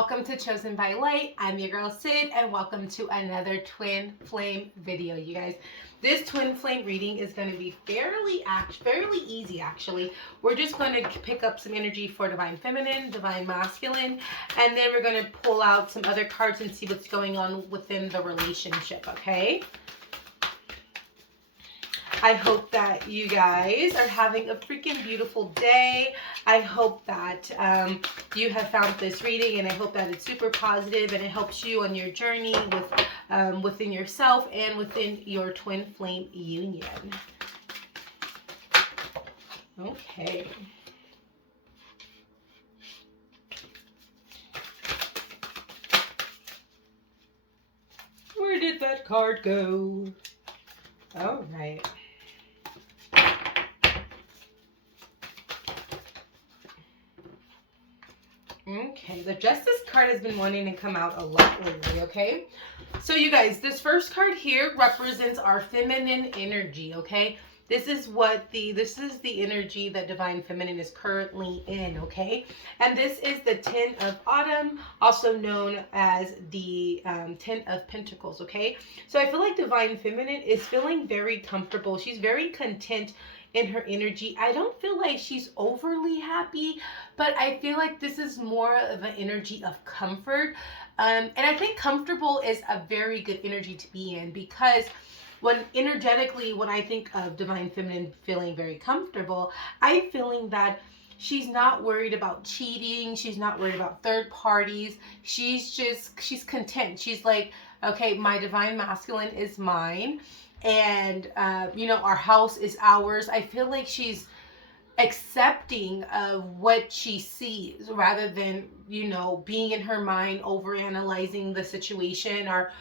Welcome to Chosen by Light. I'm your girl Sid, and welcome to another twin flame video, you guys. This twin flame reading is going to be fairly easy, actually. We're just going to pick up some energy for divine feminine, divine masculine, and then we're going to pull out some other cards and see what's going on within the relationship, okay? I hope that you guys are having a freaking beautiful day. I hope that you have found this reading, and I hope that it's super positive and it helps you on your journey with within yourself and within your twin flame union. Okay. Where did that card go? All right. Okay, the Justice card has been wanting to come out a lot lately, okay? So you guys, this first card here represents our feminine energy, okay? This is the energy that divine feminine is currently in, okay? And this is the Ten of Autumn, also known as the Ten of Pentacles, okay? So I feel like divine feminine is feeling very comfortable. She's very content in her energy. I don't feel like she's overly happy, but I feel like this is more of an energy of comfort. And I think comfortable is a very good energy to be in, because when I think of divine feminine feeling very comfortable, I'm feeling that she's not worried about cheating. She's not worried about third parties. She's content. She's like, okay, my divine masculine is mine. And, our house is ours. I feel like she's accepting of what she sees rather than, being in her mind overanalyzing the situation or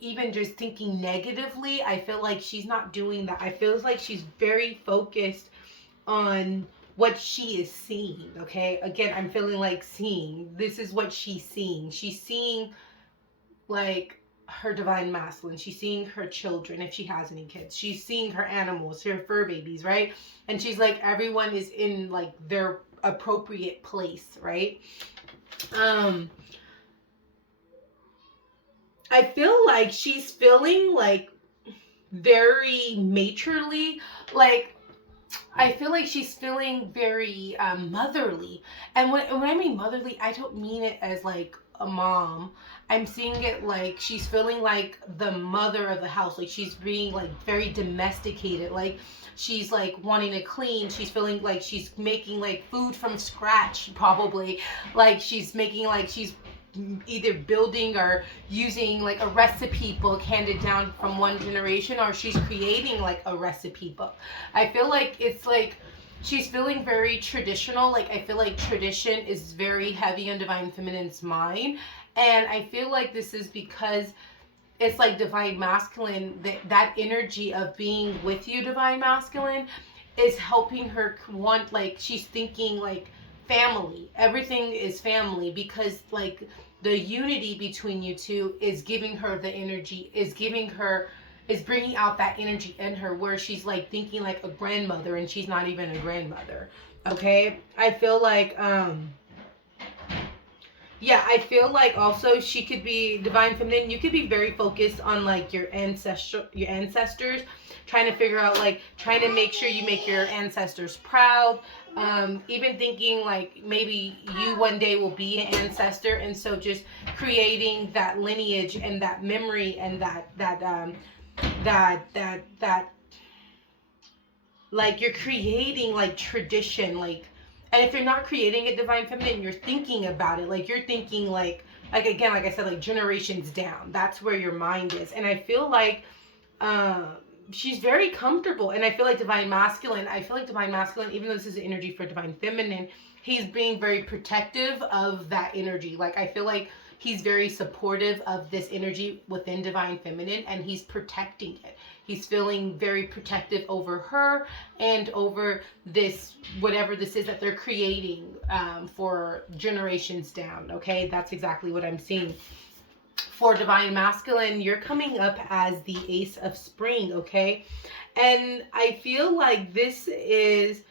even just thinking negatively. I feel like she's not doing that. I feel like she's very focused on what she is seeing, okay? Again, I'm feeling like this is what she's seeing. She's seeing like her divine masculine. She's seeing her children, if she has any kids. She's seeing her animals, her fur babies, right? And she's like, everyone is in like their appropriate place, right? I feel like she's feeling like very matronly, like I feel like she's feeling very motherly. And when I mean motherly, I don't mean it as like a mom. I'm seeing it like she's feeling like the mother of the house. Like she's being like very domesticated. Like she's like wanting to clean. She's feeling like she's making like food from scratch, probably. Like she's making like she's either building or using like a recipe book handed down from one generation, or she's creating like a recipe book. I feel like it's like she's feeling very traditional. Like I feel like tradition is very heavy on divine feminine's mind, and I feel like this is because it's like divine masculine, that energy of being with you, divine masculine, is helping her want, like she's thinking like family. Everything is family, because like the unity between you two is giving her the energy, is bringing out that energy in her, where she's like thinking like a grandmother and she's not even a grandmother. Okay, I feel like I feel like also she could be divine feminine. You could be very focused on like your ancestors, trying to figure out, like trying to make sure you make your ancestors proud. Even thinking like maybe you one day will be an ancestor, and so just creating that lineage and that memory and that like you're creating like tradition, like. And if you're not creating it, divine feminine, you're thinking about it. Like you're thinking like again, like I said, like generations down. That's where your mind is. And I feel like she's very comfortable. And I feel like divine masculine, even though this is the energy for divine feminine, he's being very protective of that energy. Like I feel like he's very supportive of this energy within divine feminine, and he's protecting it. He's feeling very protective over her and over this, whatever this is that they're creating for generations down. Okay, that's exactly what I'm seeing. For divine masculine, you're coming up as the Ace of Spring, okay? And I feel like this is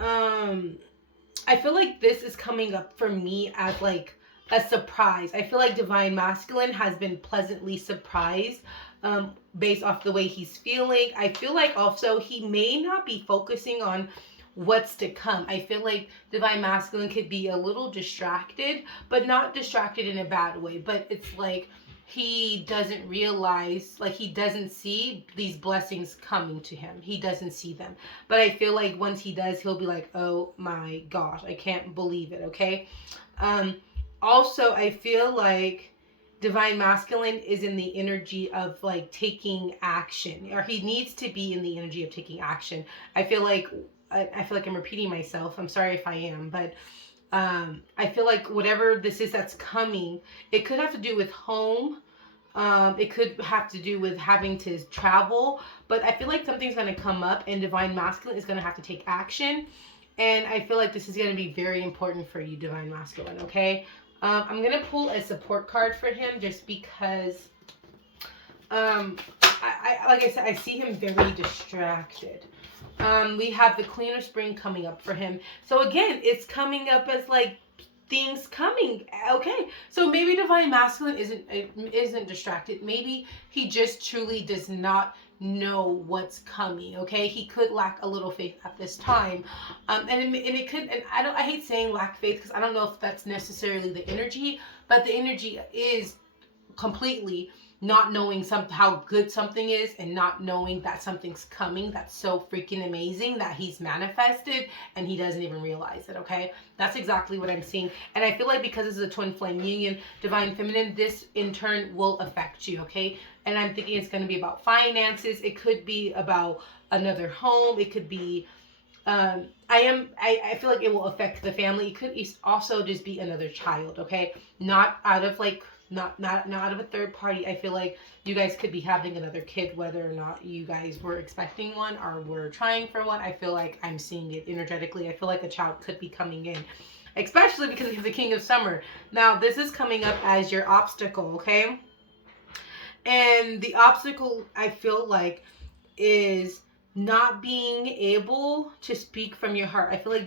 I feel like this is coming up for me as like a surprise. I feel like Divine Masculine has been pleasantly surprised based off the way he's feeling. I feel like also he may not be focusing on what's to come. I feel like Divine Masculine could be a little distracted, but not distracted in a bad way. But it's like he doesn't realize, like he doesn't see these blessings coming to him. He doesn't see them. But I feel like once he does, he'll be like, oh my gosh, I can't believe it, okay? Also, I feel like Divine Masculine is in the energy of like taking action, or he needs to be in the energy of taking action. I feel like I'm repeating myself. I'm sorry if I am, but I feel like whatever this is that's coming, it could have to do with home. It could have to do with having to travel, but I feel like something's going to come up and Divine Masculine is going to have to take action. And I feel like this is going to be very important for you, Divine Masculine, okay? I'm going to pull a support card for him just because, like I said, I see him very distracted. We have the Queen of Spring coming up for him. So again, it's coming up as like things coming. Okay, so maybe Divine Masculine isn't distracted. Maybe he just truly does not know what's coming. Okay, he could lack a little faith at this time, and it could. And I hate saying lack faith because I don't know if that's necessarily the energy, but the energy is completely not knowing how good something is and not knowing that something's coming that's so freaking amazing that he's manifested and he doesn't even realize it, okay? That's exactly what I'm seeing. And I feel like because this is a twin flame union, Divine Feminine, this in turn will affect you, okay? And I'm thinking it's going to be about finances. It could be about another home. It could be I feel like it will affect the family. It could also just be another child, okay? Not out of like not out of a third party. I feel like you guys could be having another kid, whether or not you guys were expecting one or were trying for one. I feel like I'm seeing it energetically. I feel like a child could be coming in, especially because of the King of Summer. Now, this is coming up as your obstacle, okay? And the obstacle, I feel like, is not being able to speak from your heart. I feel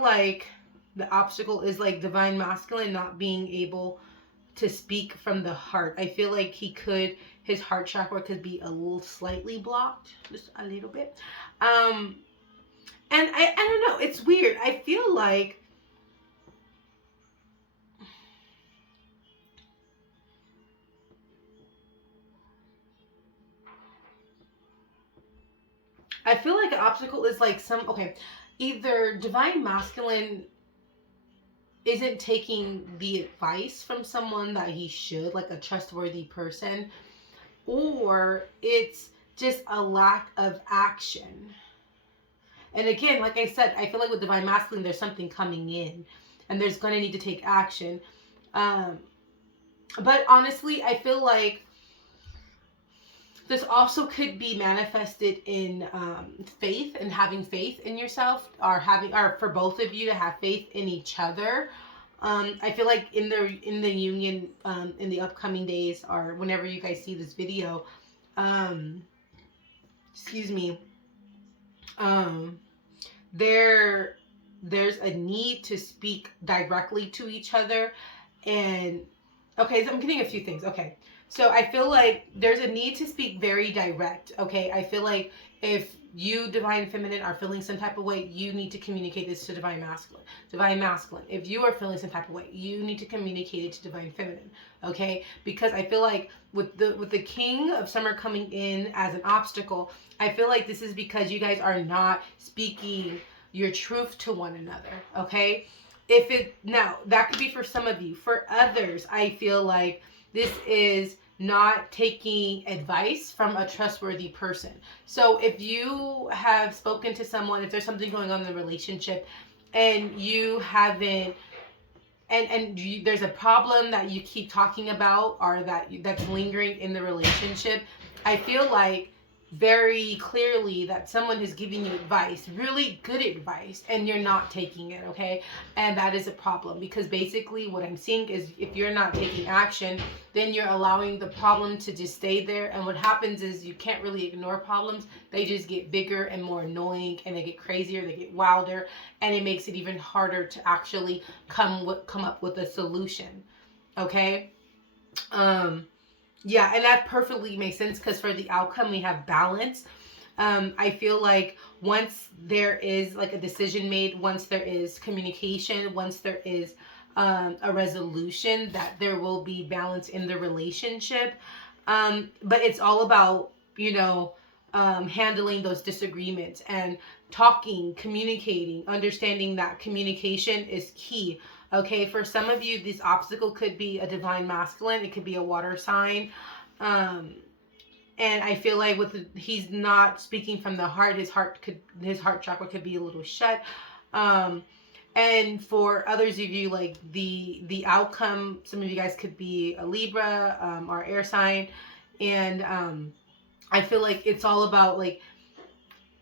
like the obstacle is like Divine Masculine not being able to speak from the heart. I feel like his heart chakra could be a little slightly blocked, just a little bit. And I don't know, it's weird. I feel like an obstacle is like either Divine Masculine isn't taking the advice from someone that he should, like a trustworthy person, or it's just a lack of action. And again, like I said, I feel like with Divine Masculine, there's something coming in and there's going to need to take action. But honestly, I feel like this also could be manifested in faith and having faith in yourself, or for both of you to have faith in each other. I feel like in the union, in the upcoming days, or whenever you guys see this video, there's a need to speak directly to each other. And okay, so I'm getting a few things. Okay. So I feel like there's a need to speak very direct, okay? I feel like if you, Divine Feminine, are feeling some type of way, you need to communicate this to Divine Masculine. Divine Masculine, if you are feeling some type of way, you need to communicate it to Divine Feminine, okay? Because I feel like with the King of Summer coming in as an obstacle, I feel like this is because you guys are not speaking your truth to one another, okay? Now, that could be for some of you. For others, I feel like this is not taking advice from a trustworthy person. So if you have spoken to someone, if there's something going on in the relationship and you haven't, there's a problem that you keep talking about, or that's lingering in the relationship, I feel like very clearly that someone is giving you advice, really good advice, and you're not taking it, okay? And that is a problem, because basically what I'm seeing is if you're not taking action, then you're allowing the problem to just stay there. And what happens is you can't really ignore problems. They just get bigger and more annoying, and they get crazier, they get wilder, and it makes it even harder to actually come up with a solution, okay? Yeah, and that perfectly makes sense, because for the outcome we have balance. I feel like once there is like a decision made, once there is communication, once there is a resolution, that there will be balance in the relationship. But it's all about, handling those disagreements and talking, communicating, understanding that communication is key. Okay, for some of you, this obstacle could be a divine masculine. It could be a water sign. And I feel like he's not speaking from the heart. His heart chakra could be a little shut. And for others of you, like the outcome, some of you guys could be a Libra, or air sign. And I feel like it's all about like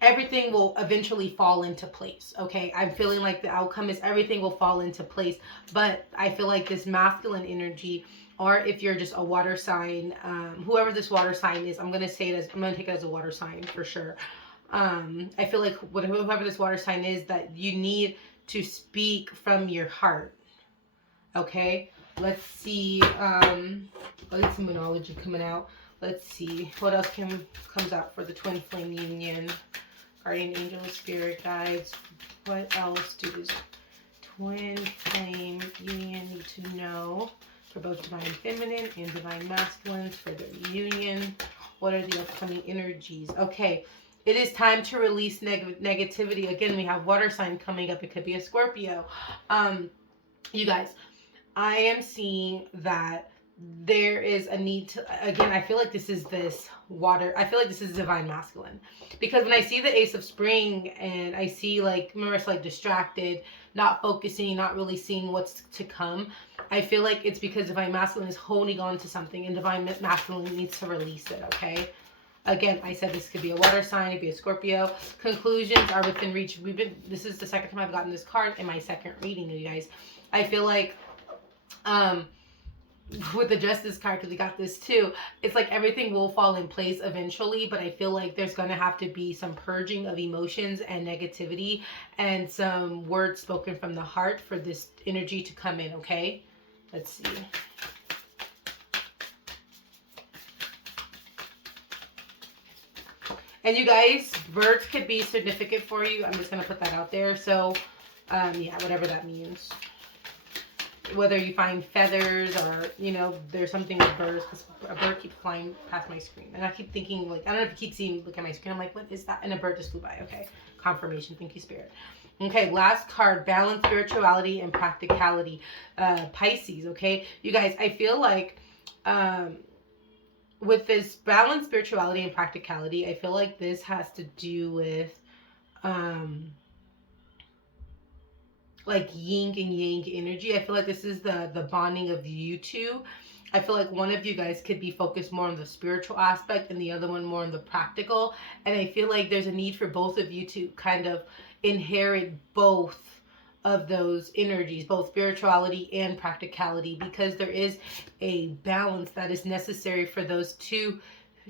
everything will eventually fall into place. Okay, I'm feeling like the outcome is everything will fall into place. But I feel like this masculine energy, or if you're just a water sign, whoever this water sign is, I'm gonna take it as a water sign for sure. I feel like whoever this water sign is, that you need to speak from your heart. Okay, let's see. Let's see Monology coming out. Let's see what else comes out for the twin flame union. Guardian angel, spirit guides. What else do this twin flame union need to know for both divine feminine and divine masculine for the union? What are the upcoming energies? Okay, it is time to release negativity. Again, we have water sign coming up. It could be a Scorpio. You guys, I am seeing that there is a need to, again, I feel like this is this water. I feel like this is divine masculine, because when I see the Ace of Spring and I see like, remember, it's like distracted, not focusing, not really seeing what's to come. I feel like it's because divine masculine is holding on to something, and divine masculine needs to release it. Okay. Again, I said this could be a water sign, it could be a Scorpio. Conclusions are within reach. This is the second time I've gotten this card in my second reading, you guys. I feel like, with the Justice card, because we got this too, it's like everything will fall in place eventually, but I feel like there's going to have to be some purging of emotions and negativity and some words spoken from the heart for this energy to come in. Okay, let's see. And you guys, birds could be significant for you. I'm just going to put that out there. So yeah, whatever that means. Whether you find feathers or, there's something with birds, because a bird keeps flying past my screen. And I keep thinking, like, I don't know if you keep look at my screen. I'm like, what is that? And a bird just flew by. Okay. Confirmation. Thank you, Spirit. Okay. Last card, balance, spirituality, and practicality. Pisces. Okay. You guys, I feel like, with this balance, spirituality, and practicality, I feel like this has to do with, like yin and yang energy. I feel like this is the bonding of you two. I feel like one of you guys could be focused more on the spiritual aspect and the other one more on the practical. And I feel like there's a need for both of you to kind of inherit both of those energies, both spirituality and practicality, because there is a balance that is necessary for those two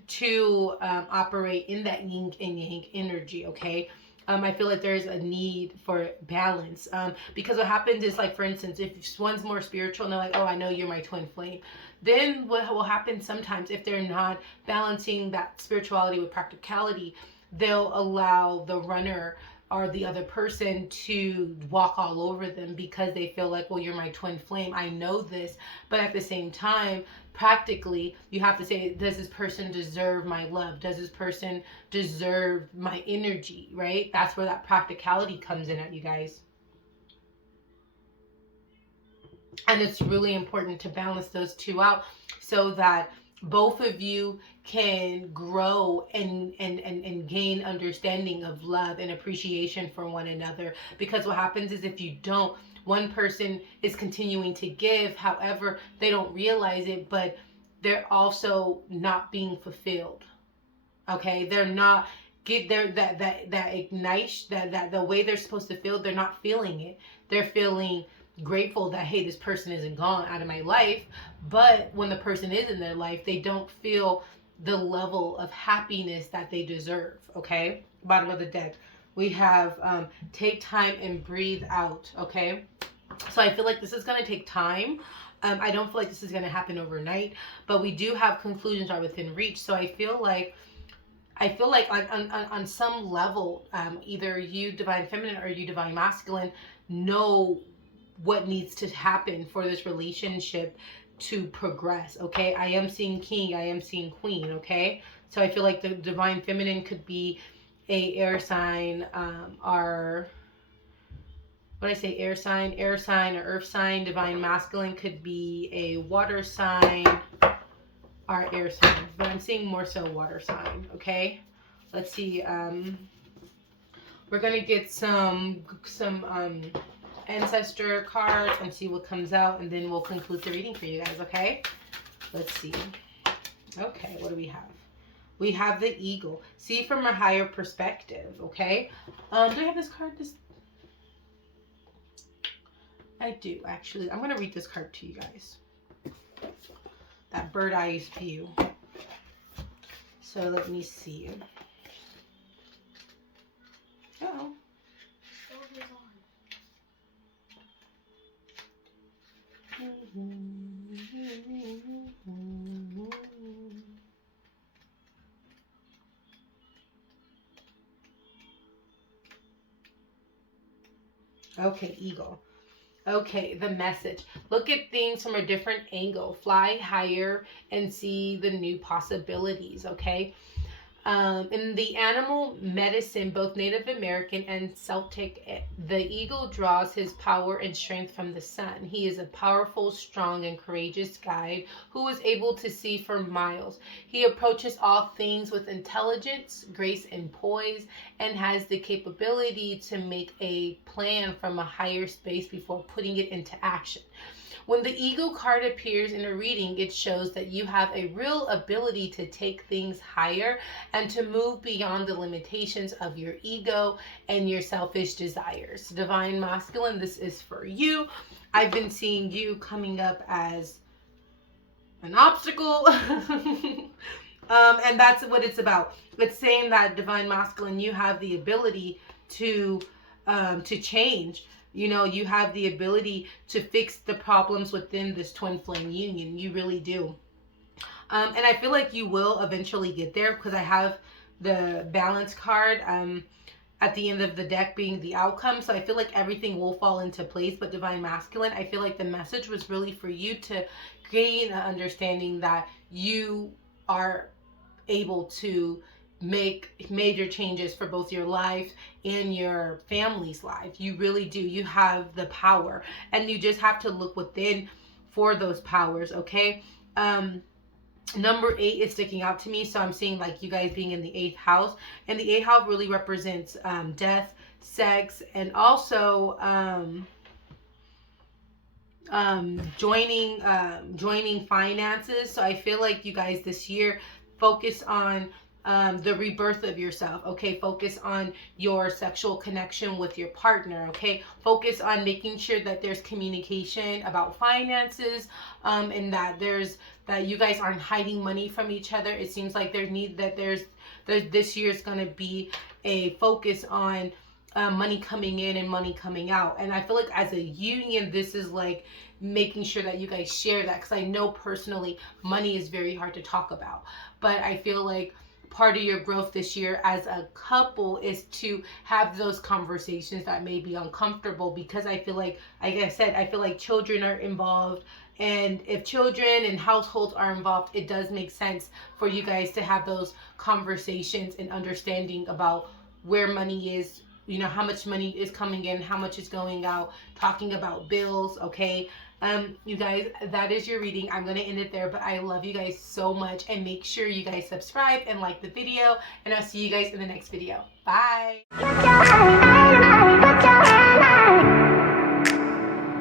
to operate in that yin and yang energy. Okay. I feel like there's a need for balance, because what happens is, like, for instance, if one's more spiritual and they're like, oh, I know you're my twin flame, then what will happen sometimes, if they're not balancing that spirituality with practicality, they'll allow the runner or the other person to walk all over them, because they feel like, well, you're my twin flame, I know this. But at the same time, practically, you have to say, does this person deserve my love? Does this person deserve my energy, right? That's where that practicality comes in at, you guys. And it's really important to balance those two out so that both of you can grow and gain understanding of love and appreciation for one another. Because what happens is, if you don't, one person is continuing to give, however, they don't realize it, but they're also not being fulfilled. Okay, they're not that ignites that the way they're supposed to feel. They're not feeling it. They're feeling grateful that, hey, this person isn't gone out of my life. But when the person is in their life, they don't feel the level of happiness that they deserve. Okay, bottom of the deck, we have take time and breathe out. Okay, so I feel like this is going to take time. I don't feel like this is going to happen overnight, but we do have conclusions are within reach. So I feel like on some level, either you divine feminine or you divine masculine know what needs to happen for this relationship to progress. Okay, I am seeing king, I am seeing queen. Okay, so I feel like the divine feminine could be a air sign, or what I say, air sign or earth sign. Divine masculine could be a water sign, our air signs, but I'm seeing more so water sign. Okay, let's see. We're gonna get some ancestor cards and see what comes out, and then we'll conclude the reading for you guys. Okay, let's see. Okay, what do we have? We have the eagle. See from a higher perspective. Okay, do I have this card? I do, actually. I'm gonna read this card to you guys. That bird eye view. So let me see. Oh. Okay, eagle. Okay, the message. Look at things from a different angle. Fly higher and see the new possibilities, okay? In the animal medicine, both Native American and Celtic, the eagle draws his power and strength from the sun. He is a powerful, strong, and courageous guide who is able to see for miles. He approaches all things with intelligence, grace, and poise, and has the capability to make a plan from a higher space before putting it into action. When the eagle card appears in a reading, it shows that you have a real ability to take things higher and to move beyond the limitations of your ego and your selfish desires. Divine masculine, this is for you. I've been seeing you coming up as an obstacle. And that's what it's about. It's saying that divine masculine, you have the ability to change. You know, you have the ability to fix the problems within this twin flame union. You really do. And I feel like you will eventually get there, because I have the balance card at the end of the deck being the outcome. So I feel like everything will fall into place. But divine masculine, I feel like the message was really for you to gain an understanding that you are able to make major changes for both your life and your family's life. You really do. You have the power, and you just have to look within for those powers. Okay, number 8 is sticking out to me, so I'm seeing like you guys being in the 8th house, and the 8th house really represents death, sex, and also joining finances. So I feel like you guys this year focus on the rebirth of yourself. Okay, focus on your sexual connection with your partner. Okay, focus on making sure that there's communication about finances, and that you guys aren't hiding money from each other. It seems like this year is going to be a focus on money coming in and money coming out. And I feel like as a union, this is like making sure that you guys share that, because I know personally money is very hard to talk about, but I feel like part of your growth this year as a couple is to have those conversations that may be uncomfortable, because I feel like I said, I feel like children are involved, and if children and households are involved, it does make sense for you guys to have those conversations and understanding about where money is, you know, how much money is coming in, how much is going out, talking about bills. Okay, you guys, that is your reading. I'm going to end it there, but I love you guys so much, and make sure you guys subscribe and like the video, and I'll see you guys in the next video. Bye.